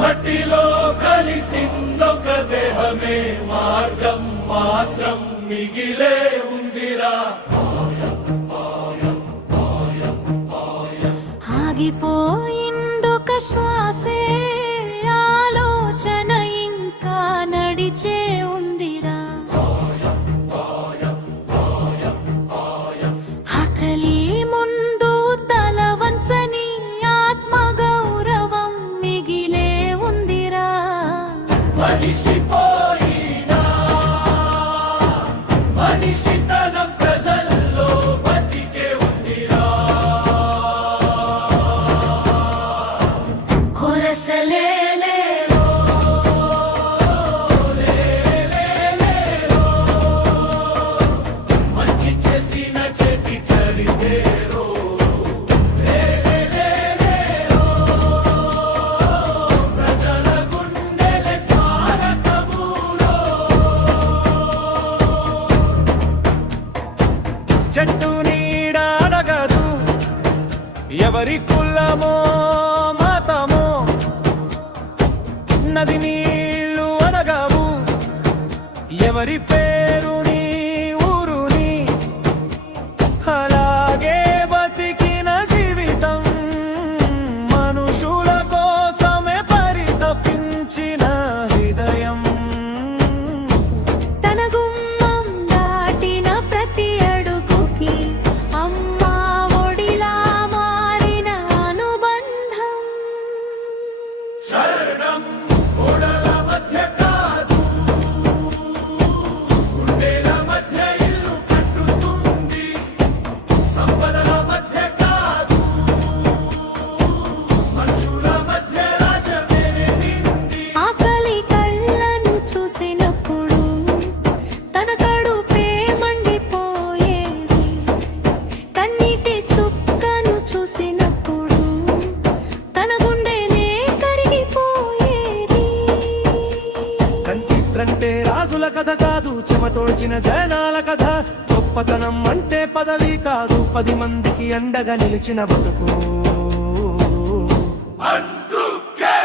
మట్టిలో కలిసిందొక దేహమే మార్గం మాత్రం మిగిలే ఉందిరా. ఆగిపోయిందొక శ్వాసే ఆలోచన ఇంకా నడిచే ఉందిరా. ఆకలి ముందు తల వంచని ఆత్మగౌరవం మిగిలే ఉందిరా. మనిషిపోయినా మనిషితనం ప్రజల్లో బతికే ఉందిరా. కొరసలేలేరో మంచి చేసిన చేతి చరితేరో. ప్రజల గుండెల స్మారకములో చెట్టు నీడ అడగదు ఎవరి కులమో మతమో, నది నీళ్లు అడగవు ఎవరి పేరుని ఊరుని. అలాగే బతికిన జీవితం మనుషుల కోసమే పరితపించిన హృదయం. తన గుమ్మం దాటిన ప్రతి అడుగుకి అమ్మా ఒడిలా మారిన అనుబంధం. శరణం ఓడల మధ్య కాదు, గుండెల మధ్య ఇల్లు కట్టుతుంది. సంపదల మధ్య కాదు, మనుషుల మధ్య రాజ్యమేనింది. ఆకలి కళ్ళను చూసినప్పుడు తన కడుపే మండిపోయేది. కన్నీటి చుక్కను చూసినప్పుడు తన గుండెనే కరిగిపోయేది. కంటిప్రంటే రాజుల కథ కాదు, చెమతోడ్చిన జనాల కథ. గొప్పతనం అంటే పదవి కాదు, 10 మందికి అండగా నిలిచిన బతుకు. అందుకే